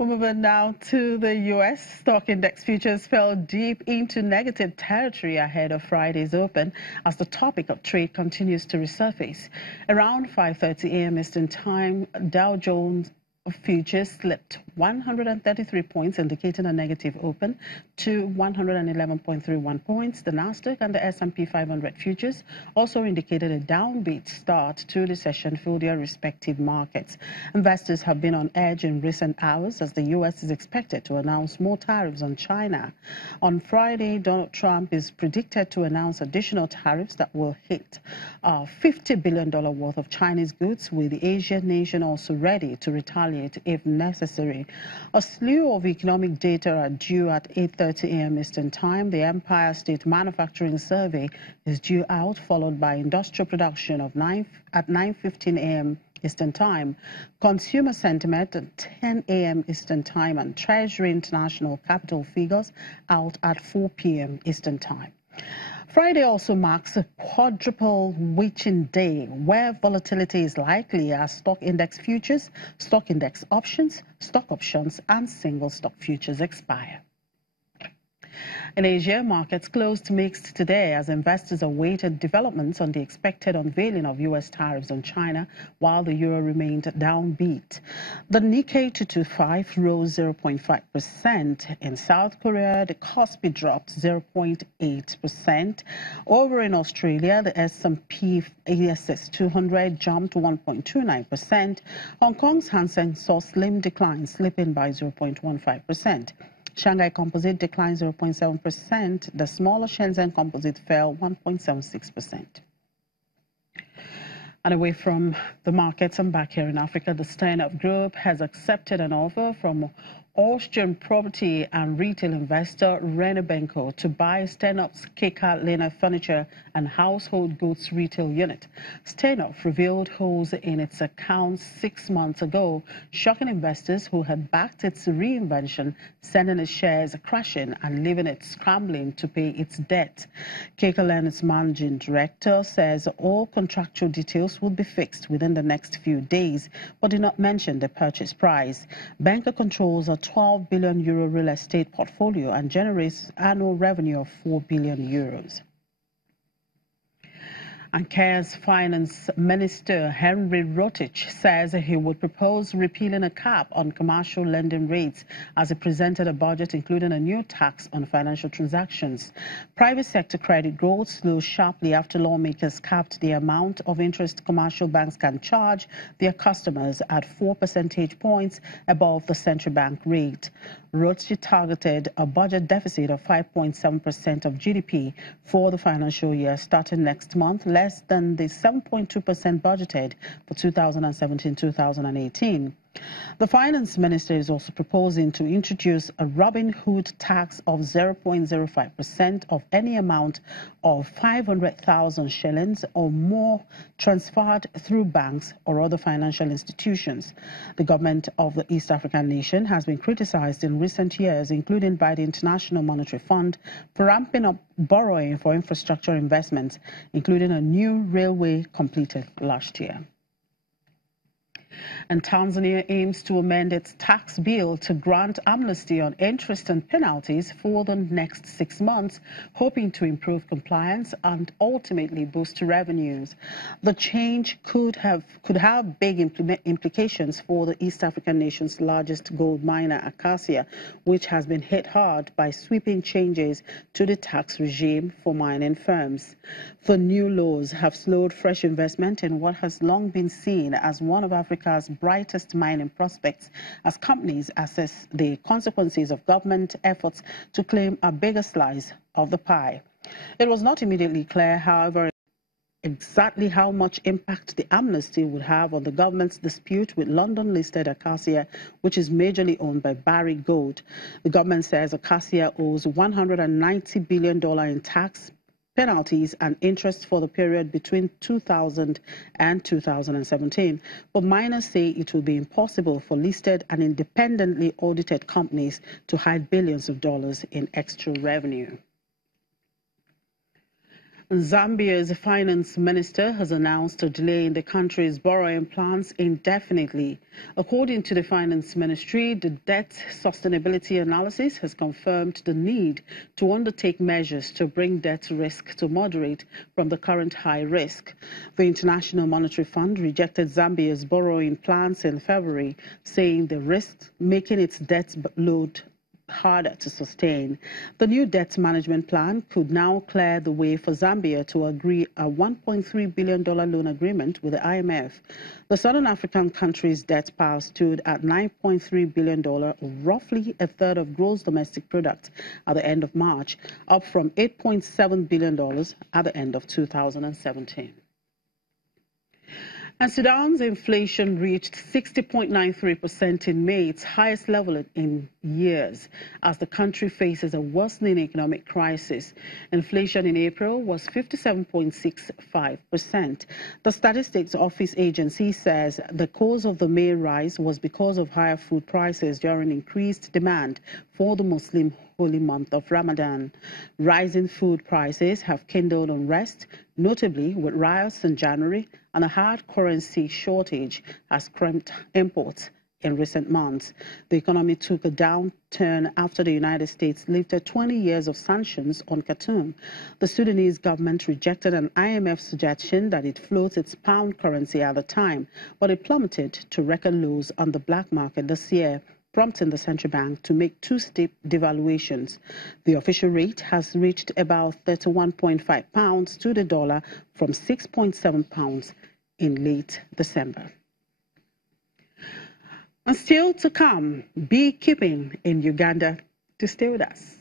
We're moving now to the U.S. Stock index futures fell deep into negative territory ahead of Friday's open as the topic of trade continues to resurface. Around 5:30 a.m. Eastern Time, Dow Jones futures slipped 133 points, indicating a negative open to 111.31 points. The Nasdaq and the S&P 500 futures also indicated a downbeat start to the session for their respective markets. Investors have been on edge in recent hours as the U.S. is expected to announce more tariffs on China. On Friday, Donald Trump is predicted to announce additional tariffs that will hit $50 billion worth of Chinese goods, with the Asian nation also ready to retaliate if necessary. A slew of economic data are due at 8:30 a.m. Eastern Time. The Empire State Manufacturing Survey is due out, followed by industrial production at 9:15 a.m. Eastern Time, consumer sentiment at 10 a.m. Eastern Time, and Treasury International capital figures out at 4 p.m. Eastern Time. Friday also marks a quadruple witching day where volatility is likely as stock index futures, stock index options, stock options, and single stock futures expire. In Asia, markets closed mixed today as investors awaited developments on the expected unveiling of U.S. tariffs on China, while the euro remained downbeat. The Nikkei 225 rose 0.5%. In South Korea, the Kospi dropped 0.8%. Over in Australia, the S&P ASX 200 jumped 1.29%. Hong Kong's Hang Seng saw slim decline, slipping by 0.15%. Shanghai Composite declined 0.7%. The smaller Shenzhen Composite fell 1.76%. And away from the markets and back here in Africa, the Stand-Up Group has accepted an offer from Austrian property and retail investor Rene Benko to buy Stand-Up's Keka Lena Furniture and Household Goods retail unit. Stand-Up revealed holes in its accounts 6 months ago, shocking investors who had backed its reinvention, sending its shares crashing and leaving it scrambling to pay its debt. Keka Lena's managing director says all contractual details will be fixed within the next few days, but did not mention the purchase price. Benko controls a 12 billion euro real estate portfolio and generates annual revenue of 4 billion euros. And Kenya's Finance Minister Henry Rotich says he would propose repealing a cap on commercial lending rates as he presented a budget including a new tax on financial transactions. Private sector credit growth slowed sharply after lawmakers capped the amount of interest commercial banks can charge their customers at 4 percentage points above the central bank rate. Rotich targeted a budget deficit of 5.7% of GDP for the financial year starting next month, less than the 7.2% budgeted for 2017-2018. The finance minister is also proposing to introduce a Robin Hood tax of 0.05% of any amount of 500,000 shillings or more transferred through banks or other financial institutions. The government of the East African nation has been criticized in recent years, including by the International Monetary Fund, for ramping up borrowing for infrastructure investments, including a new railway completed last year. And Tanzania aims to amend its tax bill to grant amnesty on interest and penalties for the next 6 months, hoping to improve compliance and ultimately boost revenues. The change could have big implications for the East African nation's largest gold miner, Acacia, which has been hit hard by sweeping changes to the tax regime for mining firms. The new laws have slowed fresh investment in what has long been seen as one of Africa's brightest mining prospects, as companies assess the consequences of government efforts to claim a bigger slice of the pie. It was not immediately clear, however, exactly how much impact the amnesty would have on the government's dispute with London-listed Acacia, which is majorly owned by Barrick Gold. The government says Acacia owes $190 billion in tax, penalties and interest for the period between 2000 and 2017. But miners say it will be impossible for listed and independently audited companies to hide billions of dollars in extra revenue. Zambia's finance minister has announced a delay in the country's borrowing plans indefinitely. According to the finance ministry, the debt sustainability analysis has confirmed the need to undertake measures to bring debt risk to moderate from the current high risk. The International Monetary Fund rejected Zambia's borrowing plans in February, saying the risk making its debt load harder to sustain. The new debt management plan could now clear the way for Zambia to agree a $1.3 billion loan agreement with the IMF. The Southern African country's debt pile stood at $9.3 billion, or roughly a third of gross domestic product at the end of March, up from $8.7 billion at the end of 2017. And Sudan's inflation reached 60.93% in May, its highest level in years, as the country faces a worsening economic crisis. Inflation in April was 57.65%. The Statistics Office agency says the cause of the May rise was because of higher food prices during increased demand for the Muslim holy month of Ramadan. Rising food prices have kindled unrest, notably with riots in January, and a hard currency shortage has crimped imports in recent months. The economy took a downturn after the United States lifted 20 years of sanctions on Khartoum. The Sudanese government rejected an IMF suggestion that it float its pound currency at the time, but it plummeted to record lows on the black market this year, prompting the central bank to make two steep devaluations. The official rate has reached about 31.5 pounds to the dollar from 6.7 pounds in late December. And still to come, beekeeping in Uganda. To stay with us.